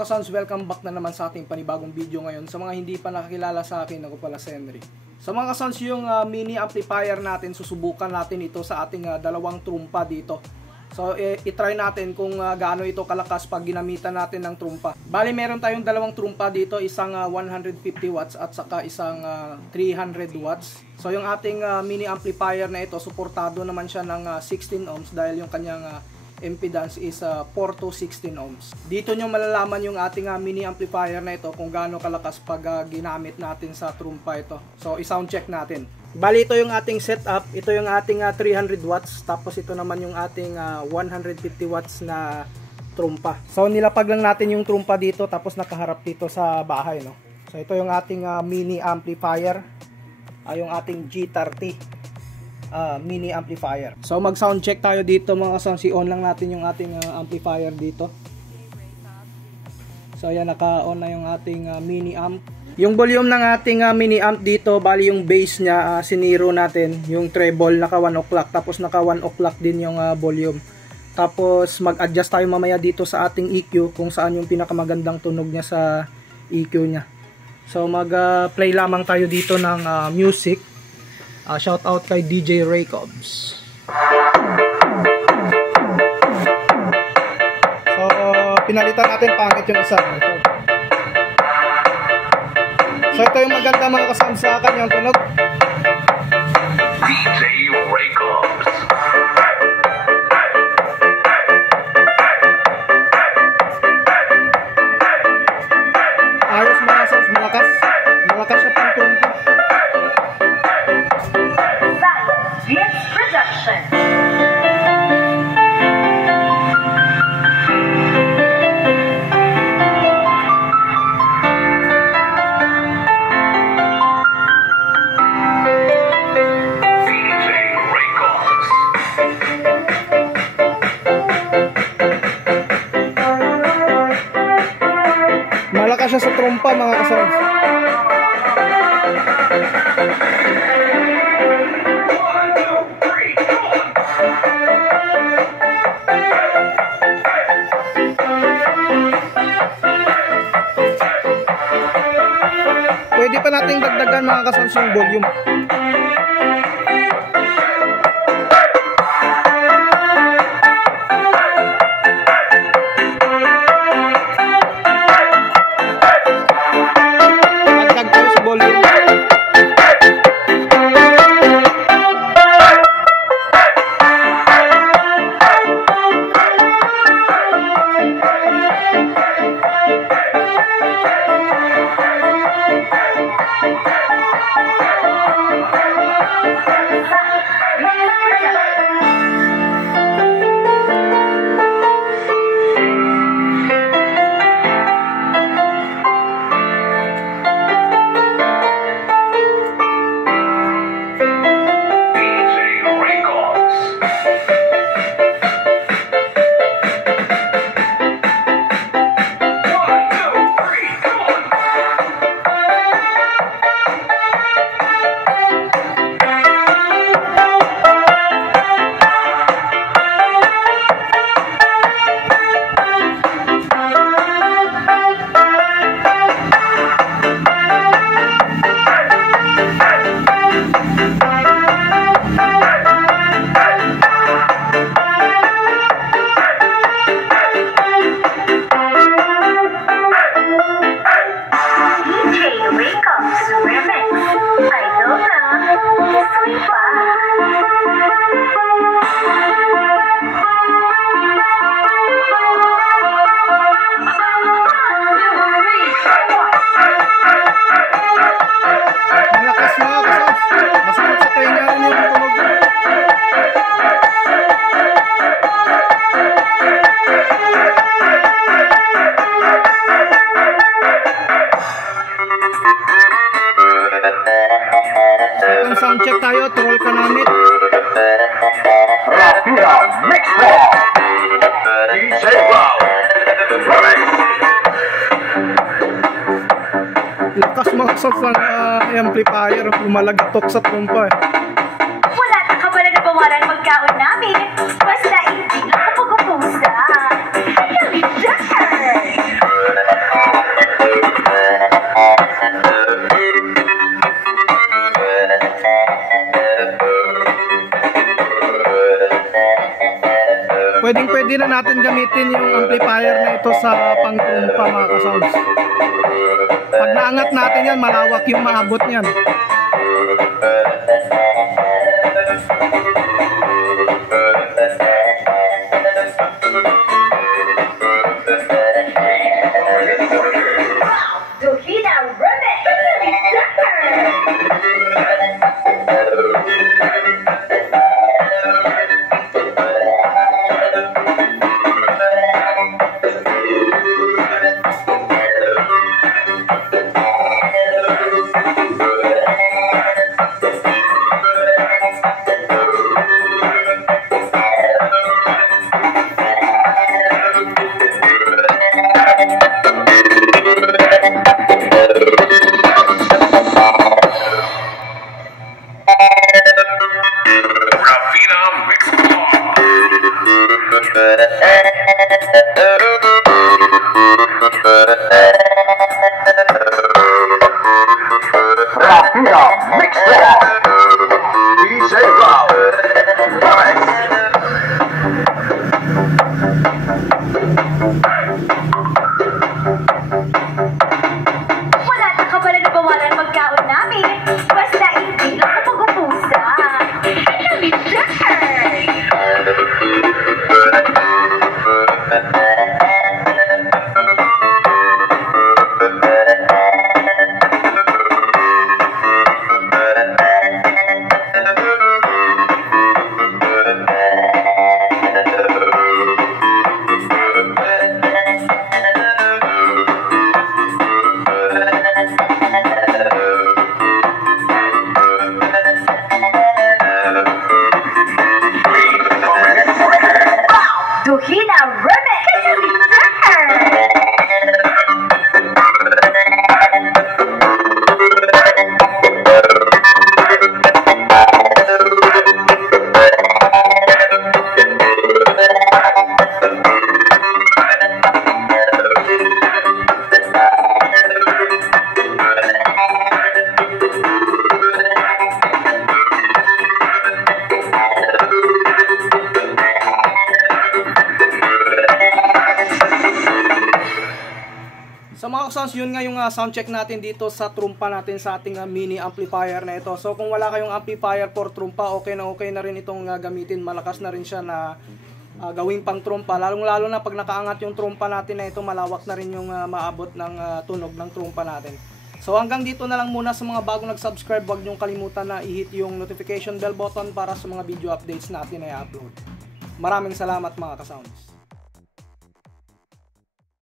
mga kasons, welcome back na naman sa ating panibagong video ngayon. Sa mga hindi pa nakakilala sa akin, ako pala si Henry. Sa mga kasons, yung mini amplifier natin, susubukan natin ito sa ating dalawang trumpa dito. So, itry natin kung gaano ito kalakas pag ginamitan natin ng trumpa. Bali, meron tayong dalawang trumpa dito, isang 150 watts at saka isang 300 watts. So, yung ating mini amplifier na ito, suportado naman siya ng 16 ohms dahil yung kanyang impedance is 4 to 16 ohms. Dito nyo malalaman yung ating mini amplifier na ito kung gaano kalakas pag ginamit natin sa trumpa ito. So, i-sound check natin. Bali, ito yung ating setup. Ito yung ating 300 watts. Tapos ito naman yung ating 150 watts na trumpa. So, nilapag lang natin yung trumpa dito tapos nakaharap dito sa bahay, no? So, ito yung ating mini amplifier. Yung ating G30 mini amplifier. So, mag-sound check tayo dito mga kasons. I-on lang natin yung ating amplifier dito. So, ayan, naka-on na yung ating mini amp. Yung volume ng ating mini amp dito, bali yung bass niya, siniro natin. Yung treble, naka 1 o'clock. Tapos naka 1 o'clock din yung volume. Tapos mag-adjust tayo mamaya dito sa ating EQ kung saan yung pinakamagandang tunog niya sa EQ niya. So mag-play lamang tayo dito ng music. Shout out kay DJ Ray Cobbs. So pinalitan natin pangit yung isa. So ito yung maganda mga kasama sa kanyang tunog. DJ Ray Cobbs. Ayos mga kasama, malakas. Malakas siya pang tumpa. Science Production. Malakas siya sa trompa mga kasons. Pwede pa nating dagdagan mga kasons yung volume. Sound check tayo, troll ka namin. Rapida Mix Rock DJ Wow. Lakas mga sounds ng amplifier, lumalagatok sa trompa eh. Wala na ka pala na bawalan magkaon namin. Basta hindi lang kapag upusa. Halika! pwede na natin gamitin yung amplifier na ito sa pang-trumpa mga ka-sounds. Pag naangat natin yan, malawak yung maabot niyan. Duhina Remix! Rafina Mix Rock. DJ Wow. Wala na ka pala nabawalan pagkaon namin. Basta hindi lang kapag-upusa. Kami Duhina Remix! Sa mga ka-sounds, yun nga yung sound check natin dito sa trumpa natin sa ating mini amplifier na ito. So kung wala kayong amplifier for trumpa, okay na rin itong gamitin. Malakas na rin siya na gawing pang trumpa. Lalo na pag nakaangat yung trumpa natin na ito, malawak na rin yung maabot ng tunog ng trumpa natin. So hanggang dito na lang muna. Sa mga bagong nag-subscribe, huwag niyong kalimutan na i-hit yung notification bell button para sa mga video updates natin na i-upload. Maraming salamat mga ka-sounds.